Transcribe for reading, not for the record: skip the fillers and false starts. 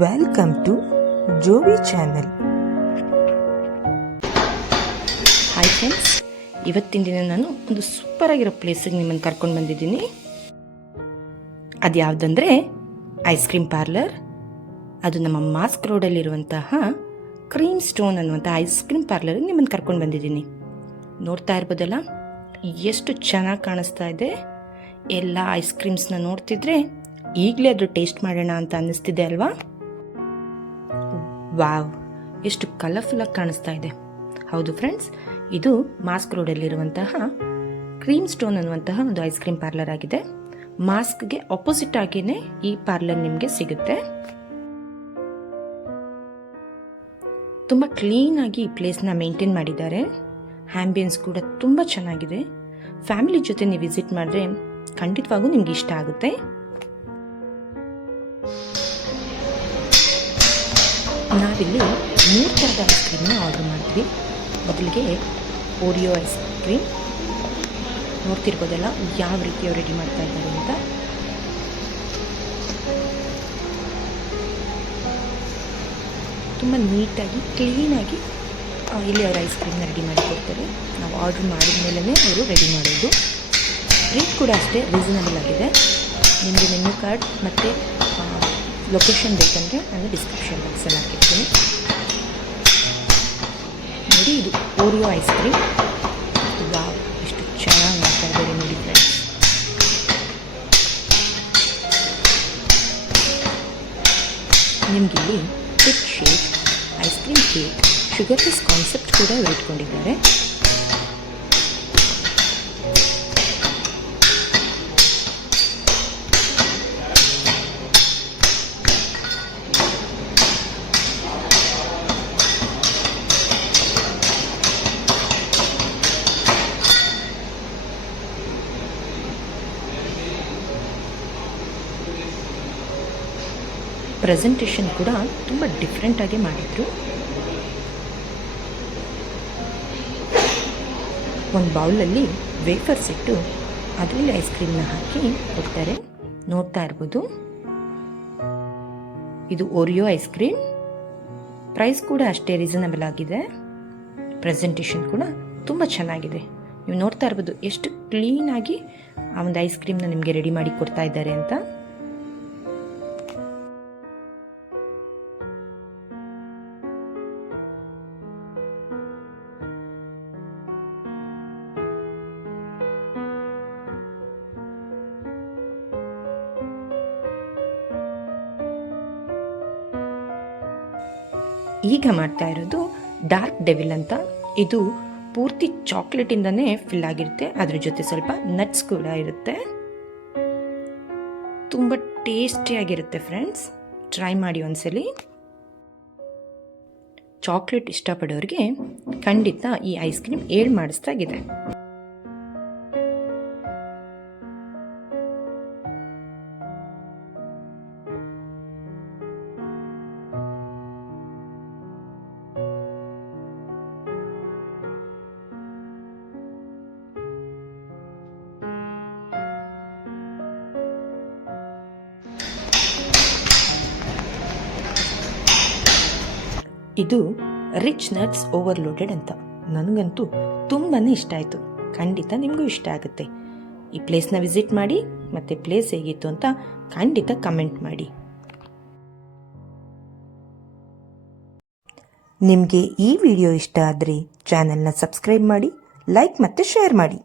Welcome to Jovi channel. Hi friends, ಇವತ್ತಿನ ದಿನ ನಾನು ಒಂದು ಸೂಪರ್ ಆಗಿರೋ ಪ್ಲೇಸಿಗೆ ನಿಮ್ಮನ್ನು ಕರ್ಕೊಂಡು ಬಂದಿದ್ದೀನಿ. ಅದು ಯಾವುದಂದರೆ ಐಸ್ ಕ್ರೀಮ್ ಪಾರ್ಲರ್. ಅದು ನಮ್ಮ ಮಾಸ್ಕ್ ರೋಡಲ್ಲಿರುವಂತಹ ಕ್ರೀಮ್ ಸ್ಟೋನ್ ಅನ್ನುವಂಥ ಐಸ್ ಕ್ರೀಮ್ ಪಾರ್ಲರ್ಗೆ ನಿಮ್ಮನ್ನು ಕರ್ಕೊಂಡು ಬಂದಿದ್ದೀನಿ. ನೋಡ್ತಾ ಇರ್ಬೋದಲ್ಲ, ಎಷ್ಟು ಚೆನ್ನಾಗಿ ಕಾಣಿಸ್ತಾ ಇದೆ. ಎಲ್ಲ ಐಸ್ ಕ್ರೀಮ್ಸ್ನ ನೋಡ್ತಿದ್ರೆ ಈಗಲೇ ಅದು ಟೇಸ್ಟ್ ಮಾಡೋಣ ಅಂತ ಅನ್ನಿಸ್ತಿದೆ ಅಲ್ವಾ? ವಾವ್, ಎಷ್ಟು ಕಲರ್ಫುಲ್ಲಾಗಿ ಕಾಣಿಸ್ತಾ ಇದೆ. ಹೌದು ಫ್ರೆಂಡ್ಸ್, ಇದು ಮಾಸ್ಕ್ ರೋಡಲ್ಲಿರುವಂತಹ ಕ್ರೀಮ್ ಸ್ಟೋನ್ ಅನ್ನುವಂತಹ ಒಂದು ಐಸ್ ಕ್ರೀಮ್ ಪಾರ್ಲರ್ ಆಗಿದೆ. ಮಾಸ್ಕ್ಗೆ ಆಪೋಸಿಟ್ ಆಗಿಯೇ ಈ ಪಾರ್ಲರ್ ನಿಮಗೆ ಸಿಗುತ್ತೆ. ತುಂಬ ಕ್ಲೀನಾಗಿ ಈ ಪ್ಲೇಸ್ನ ಮೇಂಟೈನ್ ಮಾಡಿದ್ದಾರೆ. ಆ್ಯಂಬಿಯನ್ಸ್ ಕೂಡ ತುಂಬ ಚೆನ್ನಾಗಿದೆ. ಫ್ಯಾಮಿಲಿ ಜೊತೆ ನೀವು ವಿಸಿಟ್ ಮಾಡಿದ್ರೆ ಖಂಡಿತವಾಗೂ ನಿಮ್ಗೆ ಇಷ್ಟ ಆಗುತ್ತೆ. ನಾವಿಲ್ಲಿ 3 ಥರದ ಐಸ್ ಕ್ರೀಮ್ನ ಆರ್ಡರ್ ಮಾಡ್ತೀವಿ. ಮೊದಲಿಗೆ ಓರಿಯೋ ಐಸ್ ಕ್ರೀಮ್ ನೋಡ್ತಿರ್ಬೋದಲ್ಲ ಯಾವ ರೀತಿ ಅವ್ರು ರೆಡಿ ಮಾಡ್ತಾ ಇದ್ದಾರೆ ಅಂತ. ತುಂಬ ನೀಟಾಗಿ ಕ್ಲೀನಾಗಿ ಇಲ್ಲಿ ಅವರು ಐಸ್ ಕ್ರೀಮ್ನ ರೆಡಿ ಮಾಡಿ ಕೊಡ್ತಾರೆ. ನಾವು ಆರ್ಡ್ರ್ ಮಾಡಿದ ಮೇಲೇ ಅವರು ರೆಡಿ ಮಾಡೋದು. ರೇಟ್ ಕೂಡ ಅಷ್ಟೇ ರೀಸನಬಲ್ ಆಗಿದೆ. ನಿಮಗೆ ಮೆನ್ಯೂ ಕಾರ್ಡ್ ಮತ್ತು ಲೊಕೇಶನ್ ಬೇಕಂದರೆ ನಾನು ಡಿಸ್ಕ್ರಿಪ್ಷನ್ ಬಾಕ್ಸಲ್ಲಿ ಹಾಕಿರ್ತೀನಿ. ನೋಡಿ, ಇದು ಓರಿಯೋ ಐಸ್ ಕ್ರೀಮ್. ವಾವ್, ಎಷ್ಟು ಚೆನ್ನಾಗಿ ಮಾಡ್ತಾ ಇದ್ದಾರೆ ನೋಡಿ ಫ್ರೆಂಡ್ಸ್. ನಿಮಗಿಲ್ಲಿ cake shake, ice cream cake, sugarless concept ಕೂಡ ಇವರು ಇಟ್ಕೊಂಡಿದ್ದಾರೆ. ಪ್ರೆಸೆಂಟೇಷನ್ ಕೂಡ ತುಂಬ ಡಿಫ್ರೆಂಟಾಗಿ ಮಾಡಿದರು. ಒಂದು ಬೌಲಲ್ಲಿ ವೇಫರ್ಸ್ ಇಟ್ಟು ಅದರಲ್ಲಿ ಐಸ್ ಕ್ರೀಮ್ನ ಹಾಕಿ ಕೊಡ್ತಾರೆ. ನೋಡ್ತಾ ಇರ್ಬೋದು, ಇದು ಓರಿಯೋ ಐಸ್ ಕ್ರೀಮ್. ಪ್ರೈಸ್ ಕೂಡ ಅಷ್ಟೇ ರೀಸನಬಲ್ ಆಗಿದೆ. ಪ್ರೆಸೆಂಟೇಷನ್ ಕೂಡ ತುಂಬ ಚೆನ್ನಾಗಿದೆ. ನೀವು ನೋಡ್ತಾ ಇರ್ಬೋದು ಎಷ್ಟು ಕ್ಲೀನಾಗಿ ಆ ಒಂದು ಐಸ್ ಕ್ರೀಮ್ನ ನಿಮಗೆ ರೆಡಿ ಮಾಡಿ ಕೊಡ್ತಾ ಇದ್ದಾರೆ ಅಂತ. ಈಗ ಮಾಡ್ತಾ ಇರೋದು ಡಾರ್ಕ್ ಡೆವಿಲ್ ಅಂತ. ಇದು ಪೂರ್ತಿ ಚಾಕ್ಲೇಟಿಂದನೇ ಫಿಲ್ ಆಗಿರುತ್ತೆ. ಅದ್ರ ಜೊತೆ ಸ್ವಲ್ಪ ನಟ್ಸ್ ಕೂಡ ಇರುತ್ತೆ. ತುಂಬ ಟೇಸ್ಟಿಯಾಗಿರುತ್ತೆ ಫ್ರೆಂಡ್ಸ್, ಟ್ರೈ ಮಾಡಿ ಒಂದ್ಸಲಿ. ಚಾಕ್ಲೇಟ್ ಇಷ್ಟಪಡೋರಿಗೆ ಖಂಡಿತ ಈ ಐಸ್ ಕ್ರೀಮ್ ಏಳ್ ಮಾಡಿಸ್ದಾಗಿದೆ. ಇದು ರಿಚ್ ನಟ್ಸ್ ಓವರ್ಲೋಡೆಡ್ ಅಂತ. ನನಗಂತೂ ತುಂಬಾ ಇಷ್ಟ ಆಯಿತು. ಖಂಡಿತ ನಿಮಗೂ ಇಷ್ಟ ಆಗುತ್ತೆ. ಈ ಪ್ಲೇಸ್ನ ವಿಸಿಟ್ ಮಾಡಿ ಮತ್ತು ಪ್ಲೇಸ್ ಹೇಗಿತ್ತು ಅಂತ ಖಂಡಿತ ಕಮೆಂಟ್ ಮಾಡಿ. ನಿಮಗೆ ಈ ವಿಡಿಯೋ ಇಷ್ಟ ಆದರೆ ಚಾನೆಲ್ನ ಸಬ್ಸ್ಕ್ರೈಬ್ ಮಾಡಿ, ಲೈಕ್ ಮತ್ತು ಶೇರ್ ಮಾಡಿ.